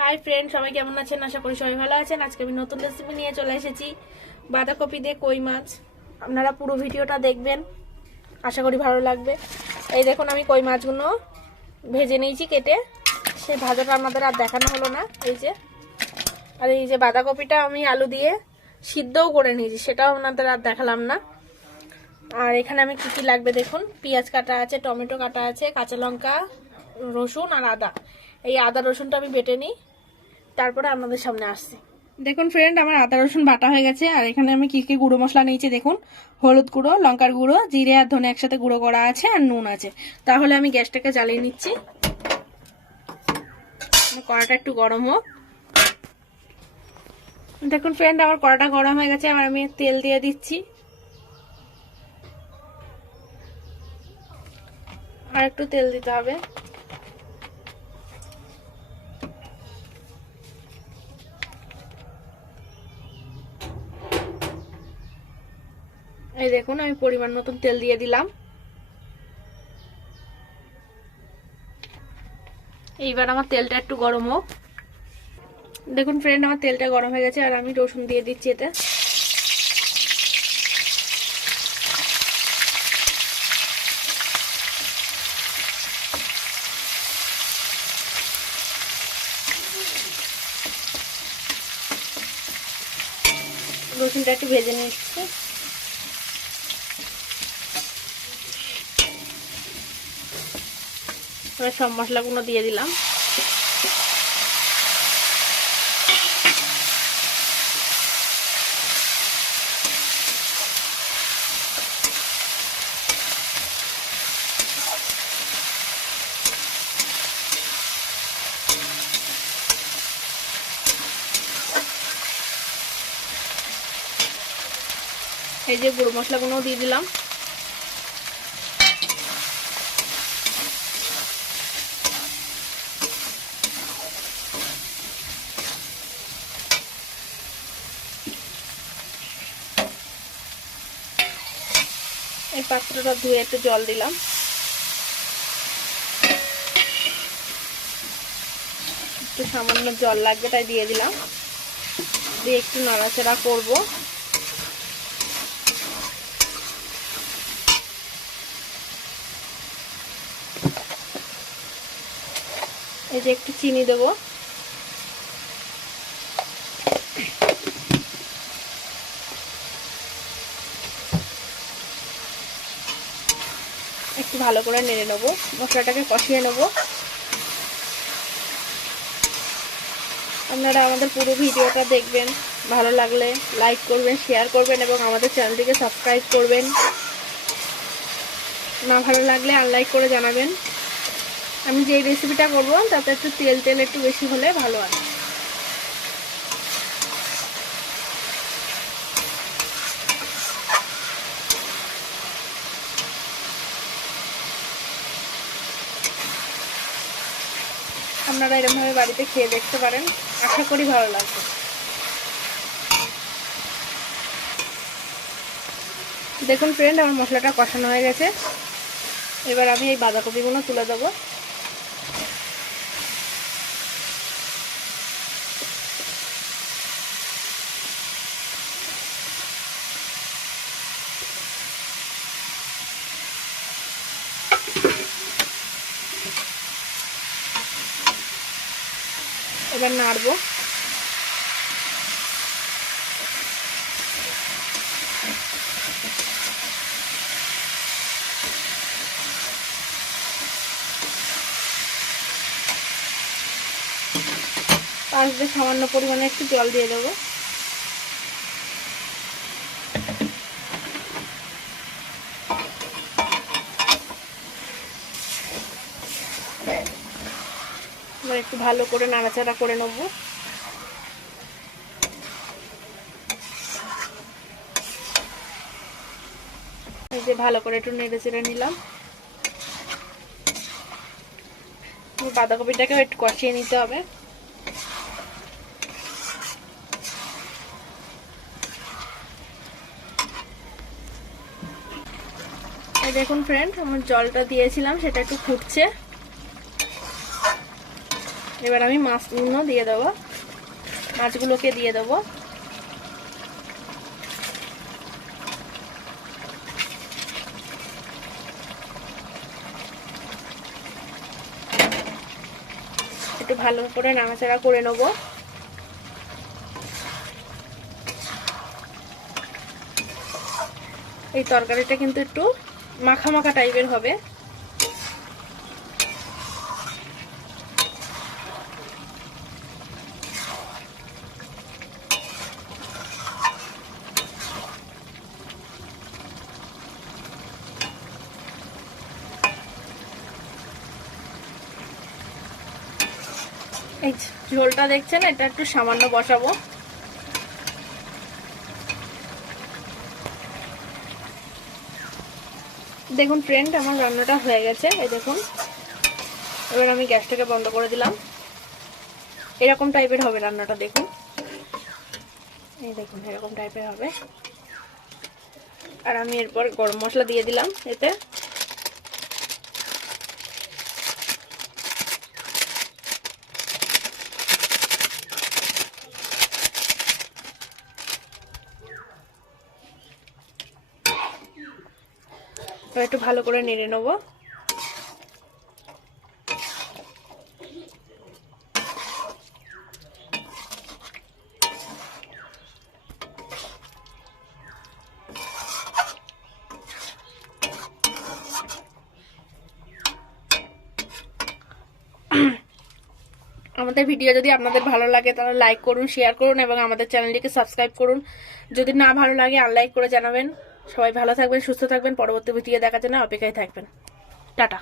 Hi friend সবাই কেমন আছেন? আশা করি সবাই ভালো আছেন। আজকে আমি নতুন রেসিপি নিয়ে চলে এসেছি। বাঁধাকপি দিয়ে কই মাছ। আপনারা পুরো ভিডিওটা দেখবেন। আশা করি ভালো লাগবে। এই দেখুন, আমি কই মাছগুলো ভেজে নিয়েছি কেটে। সে ভাজাটা আমাদের আর দেখানো হলো না, এই যে। আর এই যে বাঁধাকপিটা আমি আলু দিয়ে সিদ্ধও করে নিয়েছি, সেটাও আপনাদের আর দেখালাম না। আর এখানে আমি কী কী লাগবে দেখুন? পেঁয়াজ কাটা আছে, টমেটো কাটা আছে, কাঁচা লঙ্কা, রসুন আর আদা। এই আদা রসুনটা আমি বেটে নিই। তারপরে আপনাদের সামনে আসছি। দেখুন ফ্রেন্ড আমার আদা, রসুন বাটা হয়ে গেছে, আর এখানে আমি কি কি গুঁড়ো মশলা নিয়েছি দেখুন। হলুদ গুঁড়ো, লঙ্কার গুঁড়ো, জিরে আর ধনে একসাথে গুঁড়ো করা আছে আর নুন আছে। তাহলে আমি গ্যাসটাকে জ্বালিয়ে নিচ্ছি। কড়াটা একটু গরম হোক। দেখুন ফ্রেন্ড আমার কড়াটা গরম হয়ে গেছে আবার আমি তেল দিয়ে দিচ্ছি। আর একটু তেল দিতে হবে। এই দেখুন, আমি পরিমাণ মতন তেল দিয়ে দিলাম। এইবার আমার তেলটা একটু গরম হোক। দেখুন ফ্রেন্ড আমার তেলটা গরম হয়ে গেছে, আর আমি রসুন দিয়ে দিচ্ছি এতে। রসুনটা একটু ভেজে নিচ্ছি। এবার সব মশলাগুলো দিয়ে দিলাম। এই যে গুঁড়ো মশলাগুলোও দিয়ে দিলাম। পাত্রটা ধুয়ে একটু জল দিলাম। একটু সামান্য জল লাগবে, তাই দিয়ে দিলাম। দিয়ে একটু নাড়াচাড়া করব। এই যে একটু চিনি দেবো। একটু ভালো করে নেড়ে নেব। মশলাটাকে কষিয়ে নেব। আপনারা আমাদের পুরো ভিডিওটা দেখবেন। ভালো লাগলে লাইক করবেন শেয়ার করবেন এবং আমাদের চ্যানেলটিকে সাবস্ক্রাইব করবেন। না ভালো লাগলে আনলাইক করে জানাবেন। আমি যে রেসিপিটা করব, তাতে একটু তেল তেল একটু বেশি হলে ভালো হয়। আপনারা এরকমভাবে বাড়িতে খেয়ে দেখতে পারেন। আশা করি ভালো লাগবে। দেখুন ফ্রেন্ড আমার মশলাটা কষানো হয়ে গেছে। এবার আমি এই বাঁধাকপিগুলো তুলে দেবো। এবার নাড়ব। পাঁচ দিয়ে সামান্য পরিমাণে একটু জল দিয়ে দেবো। একটু ভালো করে নাড়াচাড়া করে নেব। এই যে ভালো করে একটু নেড়ে চেড়ে নিলাম। বাঁধাকপিটাকে একটু কষিয়ে নিতে হবে। দেখুন ফ্রেন্ড আমার জলটা দিয়েছিলাম, সেটা একটু ফুটছে। এবার আমি মাছগুলো দিয়ে দেবো। মাছগুলোকে দিয়ে দেবো। একটু ভালো করে নাড়াচাড়া করে নেব। এই তরকারিটা কিন্তু একটু মাখা মাখা টাইপের হবে। এই ঝোলটা দেখছেন, এটা একটু সামান্য বসাবো। দেখুন ফ্রেন্ড আমার রান্নাটা হয়ে গেছে, এই দেখুন। এবার আমি গ্যাসটাকে বন্ধ করে দিলাম। এরকম টাইপের হবে রান্নাটা, দেখুন। এই দেখুন, এরকম টাইপের হবে। আর আমি এরপর গরম মশলা দিয়ে দিলাম, এতে। এবার একটু ভালো করে নেড়ে নেব। আমাদের ভিডিও যদি আপনাদের ভালো লাগে, তাহলে লাইক করুন শেয়ার করুন, এবং আমাদের চ্যানেলটিকে সাবস্ক্রাইব করুন। যদি না ভালো লাগে আনলাইক করে জানাবেন। সবাই ভালো থাকবেন সুস্থ থাকবেন পরবর্তী ভিডিও দেখার জন্য অপেক্ষায় থাকবেন। টাটা।